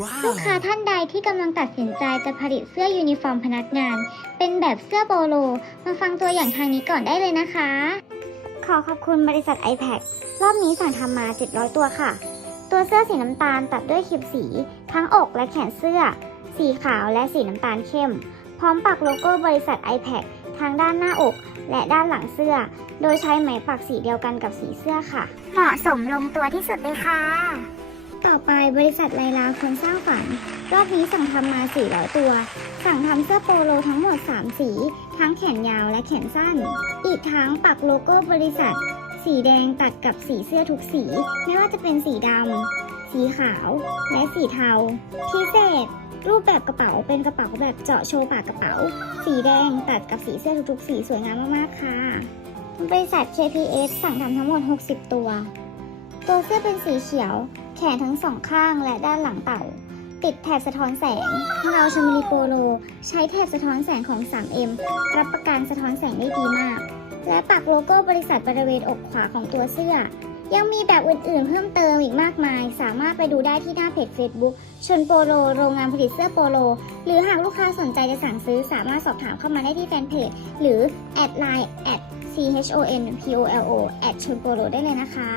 Wow. ลูกค้าท่านใดที่กำลังตัดสินใจจะผลิตเสื้อยูนิฟอร์มพนักงาน เป็นแบบเสื้อโปโล มาฟังตัวอย่างทางนี้ก่อนได้เลยนะคะ ขอขอบคุณบริษัท iPad รอบนี้สั่งทำมา 700 ตัวค่ะ ตัวเสื้อสีน้ำตาลตัดด้วยคลิปสี ทั้งอกและแขนเสื้อ สีขาวและสีน้ำตาลเข้ม พร้อมปักโลโก้บริษัท iPad ทางด้านหน้าอกและด้านหลังเสื้อ โดยใช้ไหมปักสีเดียวกันกับสีเสื้อค่ะ เหมาะสมลงตัวที่สุดเลยค่ะ ต่อไปบริษัทไลลาคนสร้างฝัน รอบนี้สั่งทำมา 400 ตัว สั่งทำเสื้อโปโลทั้งหมด 3 สี ทั้งแขนยาวและแขนสั้น อีกทั้งปักโลโก้บริษัท สีแดงตัดกับสีเสื้อทุกสี ไม่ว่าจะเป็นสีดำ สีขาว และสีเทา พิเศษ รูปแบบกระเป๋าเป็นกระเป๋าแบบเจาะโชว์ปากกระเป๋า สีแดงตัดกับสีเสื้อทุกๆสีสวยงามมากๆค่ะ บริษัท KPS สั่งทำทั้งหมด 60 ตัว ตัวเสื้อเป็นสีเขียว แขนทั้งสองข้างและด้านหลังเต่า ติดแถบสะท้อนแสงเราชมรีโปโล ใช้แถบสะท้อนแสงของ 3M รับประกันสะท้อนแสงได้ดีมาก และปักโลโก้บริษัทบริเวณอกขวาของตัวเสื้อ ยังมีแบบอื่นๆ เพิ่มเติมอีกมากมาย สามารถไปดูได้ที่หน้าเพจ Facebook ชนโปโล โรงงานผลิตเสื้อโปโล หรือหากลูกค้าสนใจจะสั่งซื้อสามารถสอบถามเข้ามาได้ที่แฟนเพจหรือแอดไลน์ chonpolo แอดชนโปโลได้เลยนะคะ